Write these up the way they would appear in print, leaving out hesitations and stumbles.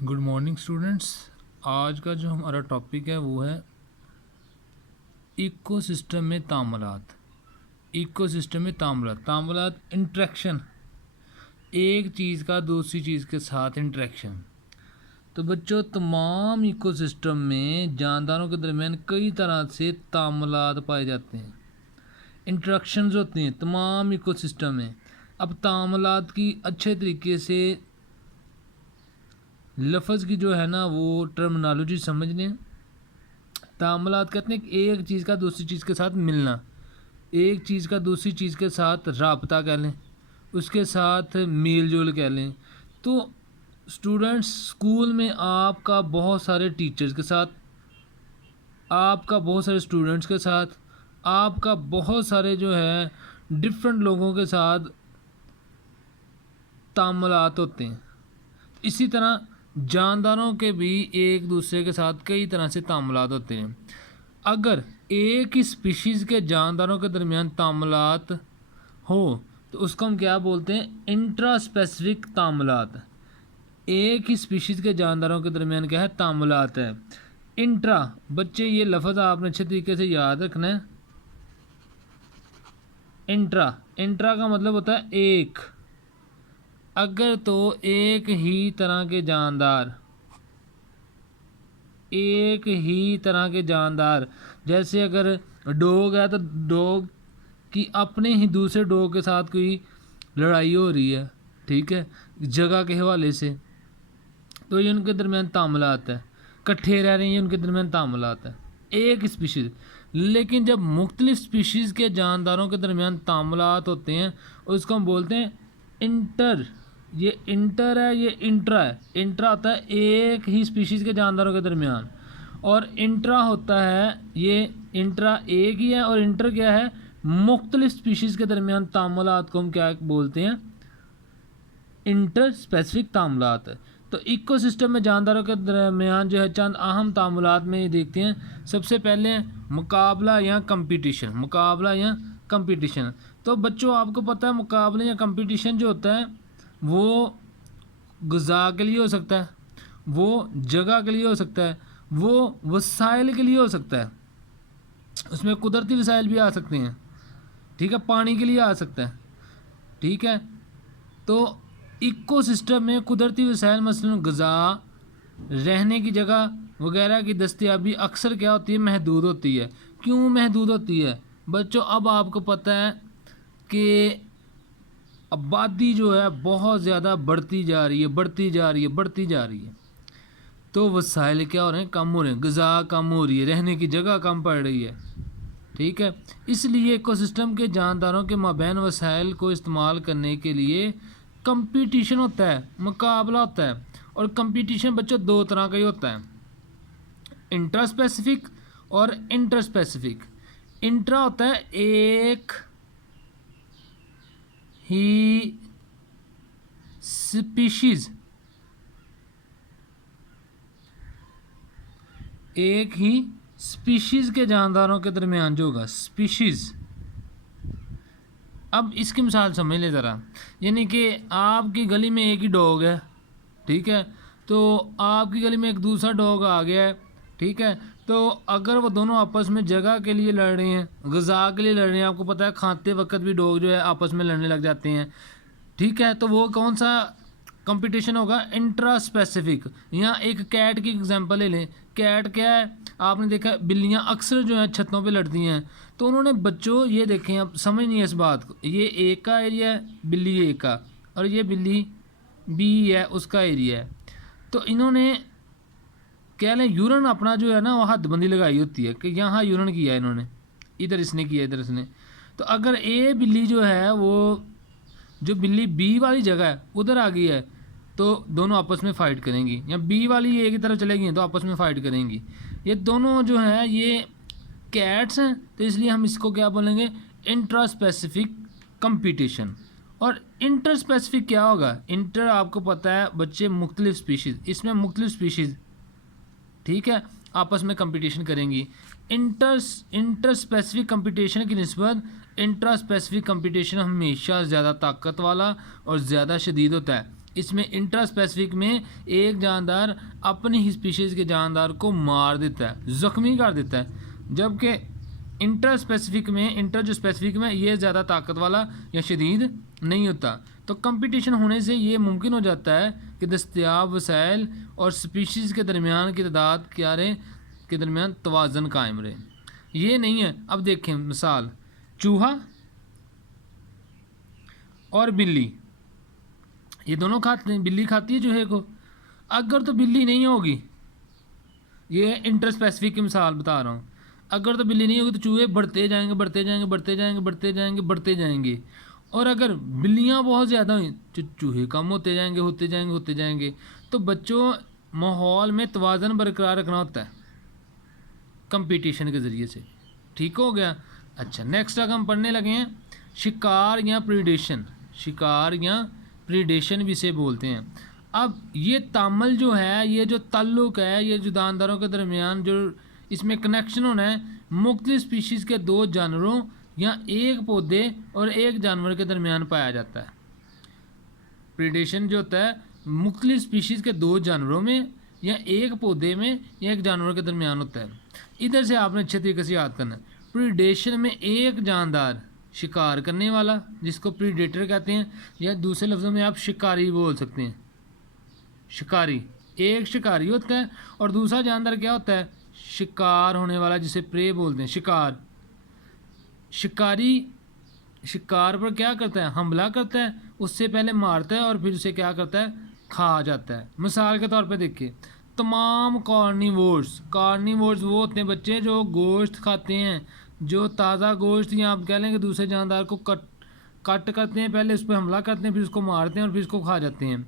Good morning students. आज का जो हमारा टॉपिक है वो है इकोसिस्टम में तामुलात। इकोसिस्टम में तामुलात इंटरेक्शन, एक चीज़ का दूसरी चीज़ के साथ इंटरेक्शन। तो बच्चों, तमाम इकोसिस्टम में जानदारों के दरमियान कई तरह से तामुलात पाए जाते हैं, इंटरेक्शंस होती हैं तमाम इकोसिस्टम में। अब तामुलात की अच्छे तरीके से लफ्ज़ की जो है ना वो टर्मिनोलॉजी समझ लें। तामुलात कहते हैं कि एक चीज़ का दूसरी चीज़ के साथ मिलना, एक चीज़ का दूसरी चीज़ के साथ राबता कह लें, उसके साथ मेल जोल कह लें। तो स्टूडेंट्स, स्कूल में आपका बहुत सारे टीचर्स के साथ, आपका बहुत सारे स्टूडेंट्स के साथ, आपका बहुत सारे जो है डिफरेंट लोगों के साथ तामुलात होते हैं। इसी तरह जानदारों के भी एक दूसरे के साथ कई तरह से तामुलात होते हैं। अगर एक ही स्पीशीज़ के जानदारों के दरमियान तामुलात हो तो उसको हम क्या बोलते हैं? इंट्रा स्पेसिफिक तामुलात। एक ही स्पीशीज़ के जानदारों के दरमियान क्या है? तामुलात है। इंट्रा, बच्चे ये लफ्ज़ आपने अच्छे तरीके से याद रखना है। इंट्रा, इंट्रा का मतलब होता है एक। अगर तो एक ही तरह के जानदार, एक ही तरह के जानदार, जैसे अगर डॉग है तो डॉग की अपने ही दूसरे डॉग के साथ कोई लड़ाई हो रही है, ठीक है, जगह के हवाले से, तो ये उनके दरमियान तामुलात है। इकट्ठे रह रही हैं, उनके दरमियान तामुलात है, एक स्पीशीज़। लेकिन जब मुख्तलिफ स्पीशीज़ के जानदारों के दरमियान तामुलात होते हैं उसको हम बोलते हैं इंटर। ये इंटर है, ये इंट्रा है। इंट्रा होता है एक ही स्पीशीज़ के जानदारों के दरमियान, और इंट्रा होता है, ये इंट्रा एक ही है, और इंटर क्या है? मुख्तलिफ स्पीशीज़ के दरमियान तामुलात को हम क्या बोलते हैं? इंटर स्पेसिफिक तामुलात। तो इकोसिस्टम में जानदारों के दरमियान जो है चंद अहम तामुलात में ये देखते हैं। सबसे पहले मुकाबला या कंपटीशन। मुकाबला या कंपटीशन, तो बच्चों आपको पता है मुकाबला या कंपटीशन जो होता है वो ग़िज़ा के लिए हो सकता है, वो जगह के लिए हो सकता है, वो वसाइल के लिए हो सकता है, उसमें कुदरती वसाइल भी आ सकते हैं, ठीक है, पानी के लिए आ सकता है, ठीक है। तो इकोसिस्टम में कुदरती वसाइल मसलन ग़िज़ा, रहने की जगह वगैरह की दस्तयाबी अक्सर क्या होती है? महदूद होती है। क्यों महदूद होती है बच्चों? अब आपको पता है कि आबादी जो है बहुत ज़्यादा बढ़ती जा रही है, बढ़ती जा रही है, बढ़ती जा रही है। तो वसाइल क्या हो रहे हैं? कम हो रहे हैं, ग़िज़ा कम हो रही है, रहने की जगह कम पड़ रही है, ठीक है। इसलिए इकोसिस्टम के जानदारों के माबैन वसाइल को इस्तेमाल करने के लिए कंपटीशन होता है, मुकाबला होता है। और कंपटीशन बच्चों दो तरह का ही होता है, इंट्रा स्पेसिफिक और इंटर स्पेसिफिक। इंट्रा होता है एक ही स्पीशीज़, एक ही स्पीशीज़ के जानदारों के दरमियान जो होगा स्पीशीज़। अब इसकी मिसाल समझ ले ज़रा, यानी कि आपकी गली में एक ही डॉग है, ठीक है, तो आपकी गली में एक दूसरा डॉग आ गया है, ठीक है। तो अगर वो दोनों आपस में जगह के लिए लड़ रहे हैं, ग़िज़ा के लिए लड़ रहे हैं, आपको पता है खाते वक्त भी डॉग जो है आपस में लड़ने लग जाते हैं, ठीक है, तो वो कौन सा कंपटीशन होगा? Intra specific. यहाँ एक कैट की एग्जांपल ले लें। कैट क्या है? आपने देखा बिल्लियाँ अक्सर जो है छतों पे लड़ती हैं, तो उन्होंने बच्चों ये देखें, अब समझ नहीं है इस बात को, ये एक का एरिया है, बिल्ली ए का, और ये बिल्ली बी है, उसका एरिया है। तो इन्होंने कह लें यूरन अपना जो है ना वो हदबंदी लगाई होती है कि यहाँ यूरन किया इन्होंने, इधर इसने किया, इधर इसने। तो अगर ए बिल्ली जो है वो जो बिल्ली बी वाली जगह है उधर आ गई है तो दोनों आपस में फ़ाइट करेंगी, या बी वाली ए की तरफ चलेगी तो आपस में फ़ाइट करेंगी। ये दोनों जो हैं ये कैट्स हैं, तो इसलिए हम इसको क्या बोलेंगे? Intra specific competition. और इंटर स्पेसिफिक क्या होगा? इंटर आपको पता है बच्चे मुख्तलिफ स्पीशीज़, इसमें मुख्तलिफ स्पीशीज़, ठीक है, आपस में कंपटीशन करेंगी। इंटर स्पेसिफिक कंपटीशन की निस्बत इंट्रा स्पेसिफिक कंपटीशन हमेशा ज़्यादा ताकत वाला और ज़्यादा शदीद होता है। इसमें इंट्रा स्पेसिफिक में एक जानदार अपनी ही स्पीशीज़ के जानदार को मार देता है, ज़ख्मी कर देता है, जबकि इंटर स्पेसिफिक में, इंटर जो स्पेसिफिक में ये ज़्यादा ताकत वाला या शदीद नहीं होता। तो कंपटीशन होने से ये मुमकिन हो जाता है कि दस्तयाब वसाइल और स्पीशीज़ के दरमियान की तादाद क्या रहे, के दरमियान तवाज़न कायम रहे। ये नहीं है। अब देखें मिसाल, चूहा और बिल्ली, ये दोनों खाते हैं, बिल्ली खाती है चूहे को। अगर तो बिल्ली नहीं होगी, ये इंटर स्पेसिफिक की मिसाल बता रहा हूँ, अगर तो बिल्ली नहीं होगी तो चूहे बढ़ते जाएंगे, बढ़ते जाएंगे, बढ़ते जाएंगे, बढ़ते जाएंगे, बढ़ते जाएंगे। और अगर बिल्लियाँ बहुत ज़्यादा हुई तो चूहे कम होते जाएंगे, होते जाएंगे, होते जाएंगे। तो बच्चों, माहौल में तवाज़न बरकरार रखना होता है कंपटीशन के ज़रिए से। ठीक हो गया। अच्छा, नेक्स्ट अगर हम पढ़ने लगे हैं शिकार या प्रीडेशन। शिकार या प्रीडेशन भी इसे बोलते हैं। अब ये तामल जो है, ये जो ताल्लुक है, ये जो जानदारों के दरमियान जो इसमें कनेक्शन होना है, मुख्तलिफ स्पीशीज़ के दो जानवरों या एक पौधे और एक जानवर के दरमियान पाया जाता है। प्रीडेशन जो होता है मुख्तलिफ स्पीशीज़ के दो जानवरों में या एक पौधे में या एक जानवर के दरमियान होता है। इधर से आपने अच्छे तरीके से याद करना है। प्रीडेशन में एक जानदार शिकार करने वाला, जिसको प्रीडेटर कहते हैं, या दूसरे लफ्ज़ों में आप शिकारी बोल सकते हैं। शिकारी, एक शिकारी होता है और दूसरा जानदार क्या होता है, शिकार होने वाला, जिसे प्रे बोलते हैं। शिकार, शिकारी शिकार पर क्या करता है, हमला करता है, उससे पहले मारता है और फिर उसे क्या करता है, खा जाता है। मिसाल के तौर पे देखिए, तमाम कार्निवोर्स, कार्निवोर्स वो होते हैं बच्चे जो गोश्त खाते हैं, जो ताज़ा गोश्त, या आप कह लें कि दूसरे जानदार को कट करते हैं, पहले उस पर हमला करते हैं, फिर उसको मारते हैं और फिर उसको खा जाते हैं।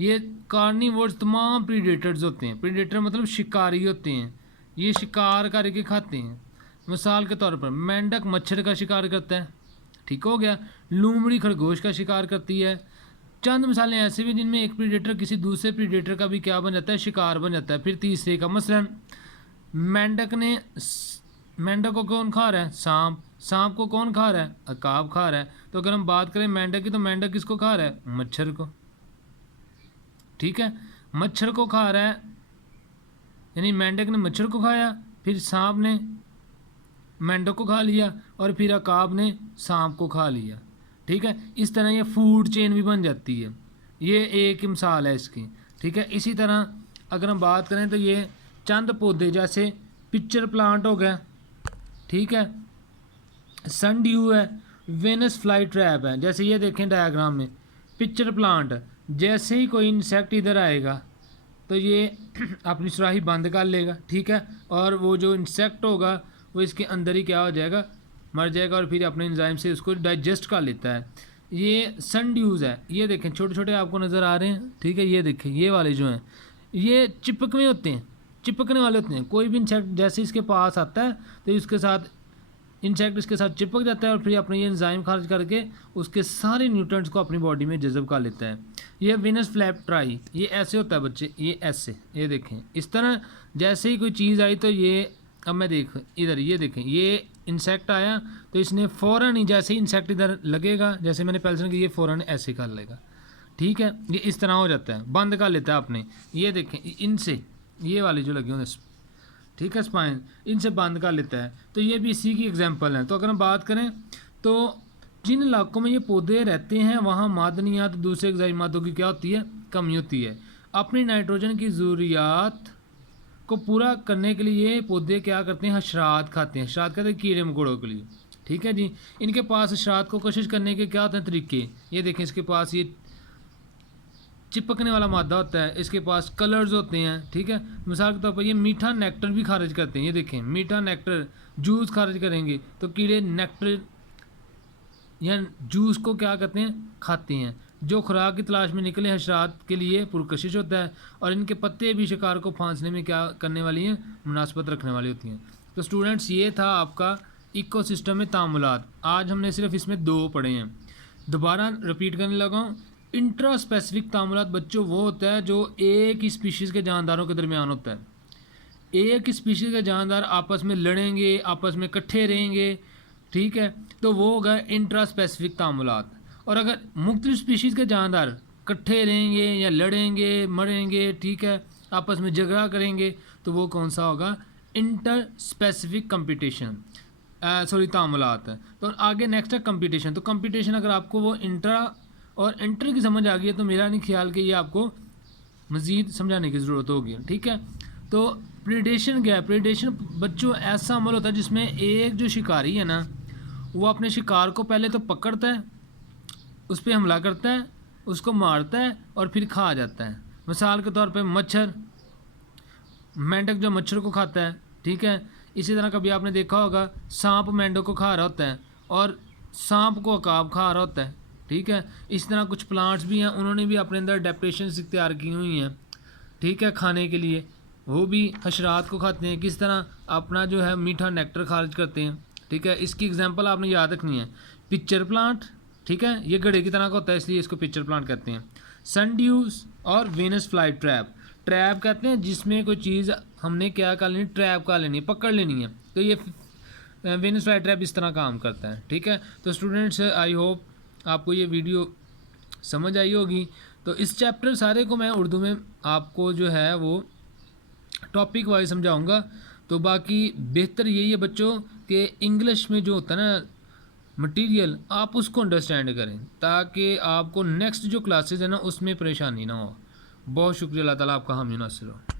ये कार्निवोर्स तमाम प्रीडेटर्स होते हैं। प्रीडेटर मतलब शिकारी होते हैं, ये शिकार करके खाते हैं। मिसाल के तौर पर मेंढक मच्छर का शिकार करता है। ठीक हो गया। लोमड़ी खरगोश का शिकार करती है। चंद मिसालें ऐसे भी जिनमें एक प्रीडेटर किसी दूसरे प्रीडेटर का भी क्या बन जाता है, शिकार बन जाता है, फिर तीसरे का। मसलन मेंढक को कौन खा रहा है, सांप। सांप को कौन खा रहा है, अकाब खा रहा है। तो अगर हम बात करें मेंढक की, तो मेंढक किसको खा रहा है, मच्छर को। ठीक है, मच्छर को खा रहा है, यानी मेंढक ने मच्छर को खाया, फिर सांप ने मेंढक को खा लिया और फिर अकाब ने सांप को खा लिया। ठीक है, इस तरह ये फूड चेन भी बन जाती है। ये एक मिसाल है इसकी। ठीक है, इसी तरह अगर हम बात करें तो ये चंद पौधे जैसे पिक्चर प्लांट हो गया, ठीक है, सनड्यू है, वेनस फ्लाई ट्रैप है। जैसे ये देखें डायग्राम में, पिक्चर प्लांट, जैसे ही कोई इंसेक्ट इधर आएगा तो ये अपनी सुराही बंद कर लेगा। ठीक है, और वो जो इंसेक्ट होगा वो इसके अंदर ही क्या हो जाएगा, मर जाएगा और फिर अपने एंजाइम से उसको डाइजेस्ट कर लेता है। ये सनड्यूज़ है। ये देखें छोटे छोटे आपको नज़र आ रहे हैं। ठीक है, ये देखें, ये वाले जो हैं ये चिपकने होते हैं, चिपकने वाले होते हैं। कोई भी इंसेक्ट जैसे इसके पास आता है तो इसके साथ इंसेक्ट इसके साथ चिपक जाता है और फिर अपने ये एंजाइम खारिज करके उसके सारे न्यूट्रिएंट्स को अपनी बॉडी में जज़ब कर लेता है। ये वेनस फ्लैप ट्राई, ये ऐसे होता है बच्चे, ये ऐसे, ये देखें इस तरह। जैसे ही कोई चीज़ आई तो ये, अब मैं देख इधर, ये देखें, ये इंसेक्ट आया तो इसने फ़ौरन ही, जैसे ही इंसेक्ट इधर लगेगा, जैसे मैंने पहले कि ये फ़ौरन ऐसे कर लेगा। ठीक है, ये इस तरह हो जाता है, बंद कर लेता है आपने। ये देखें, इनसे ये वाली जो लगी होंगे, ठीक है, स्पाइन, इनसे बंद कर लेता है। तो ये भी इसी की एग्जांपल है। तो अगर हम बात करें तो जिन इलाकों में ये पौधे रहते हैं वहाँ मादनियात, दूसरे ग़िज़ाई मादों की क्या होती है, कमी होती है। अपनी नाइट्रोजन की ज़रूरियात को पूरा करने के लिए ये पौधे क्या करते हैं, हशरात खाते हैं। हशरात कहते हैं कीड़े मकोड़ों के लिए। ठीक है जी, इनके पास हशरात को कोशिश करने के क्या होते हैं तरीके। ये देखें, इसके पास ये चिपकने वाला मादा होता है, इसके पास कलर्स होते हैं। ठीक है, मिसाल के तौर पर ये मीठा नेक्टर भी खारिज करते हैं। ये देखें, मीठा नेक्टर, जूस खारिज करेंगे तो कीड़े नेक्टर या जूस को क्या करते हैं, खाते हैं। जो खुराक की तलाश में निकले हशरात के लिए पुरकशिश होता है और इनके पत्ते भी शिकार को फांसने में क्या करने वाली हैं, मुनासबत रखने वाली होती हैं। तो स्टूडेंट्स, ये था आपका इकोसिस्टम में तामुलात। आज हमने सिर्फ इसमें 2 पढ़े हैं। दोबारा रिपीट करने लगा हूँ, इंट्रा स्पेसिफिक तामुलात बच्चों वो होता है जो एक ही स्पीशीज़ के जानदारों के दरमियान होता है। एक ही स्पीशीज़ के जानदार आपस में लड़ेंगे, आपस में इकट्ठे रहेंगे। ठीक है, तो वो होगा इंट्रा स्पेसिफिक तामुलात। और अगर मुख्तलिफ स्पीशीज़ के जानदार इकट्ठे रहेंगे या लड़ेंगे मरेंगे, ठीक है, आपस में झगड़ा करेंगे, तो वो कौन सा होगा, इंटर स्पेसिफिक कंपटीशन, सॉरी तामुलात है। तो आगे नेक्स्ट है कंपटीशन। तो कंपटीशन अगर आपको वो इंट्रा और इंटर की समझ आ गई है तो मेरा नहीं ख्याल कि ये आपको मज़ीद समझाने की ज़रूरत होगी, ठीक है। तो प्रीडेशन क्या है, प्रीडेशन बच्चों ऐसा अमल होता है जिसमें एक जो शिकारी है ना वो अपने शिकार को पहले तो पकड़ता है, उस पर हमला करता है, उसको मारता है और फिर खा जाता है। मिसाल के तौर पे मच्छर, मेंढक जो मच्छर को खाता है, ठीक है। इसी तरह कभी आपने देखा होगा सांप मेंढक को खा रहा होता है और सांप को अकाब खा रहा होता है, ठीक है। इस तरह कुछ प्लांट्स भी हैं, उन्होंने भी अपने अंदर अडेप्टेशन तैयार की हुई हैं, ठीक है, खाने के लिए। वो भी हशरात को खाते हैं, किस तरह अपना जो है मीठा नेक्टर खारिज करते हैं, ठीक है। इसकी एग्जांपल आपने याद रखनी है, पिक्चर प्लांट, ठीक है, ये घड़े की तरह का होता है इसलिए इसको पिक्चर प्लांट कहते हैं। सनड्यूस और वेनस फ्लाई ट्रैप, ट्रैप कहते हैं जिसमें कोई चीज़ हमने क्या कर लेनी, ट्रैप कर लेनी है, पकड़ लेनी है, तो ये वेनस फ्लाई ट्रैप इस तरह काम करता है, ठीक है। तो स्टूडेंट्स आई होप आपको ये वीडियो समझ आई होगी। तो इस चैप्टर सारे को मैं उर्दू में आपको जो है वो टॉपिक वाइज समझाऊंगा। तो बाकी बेहतर यही है बच्चों कि इंग्लिश में जो होता है ना मटेरियल, आप उसको अंडरस्टैंड करें ताकि आपको नेक्स्ट जो क्लासेस है ना उसमें परेशानी ना हो। बहुत शुक्रिया, अल्लाह ताला आपका हामी नासिर हो।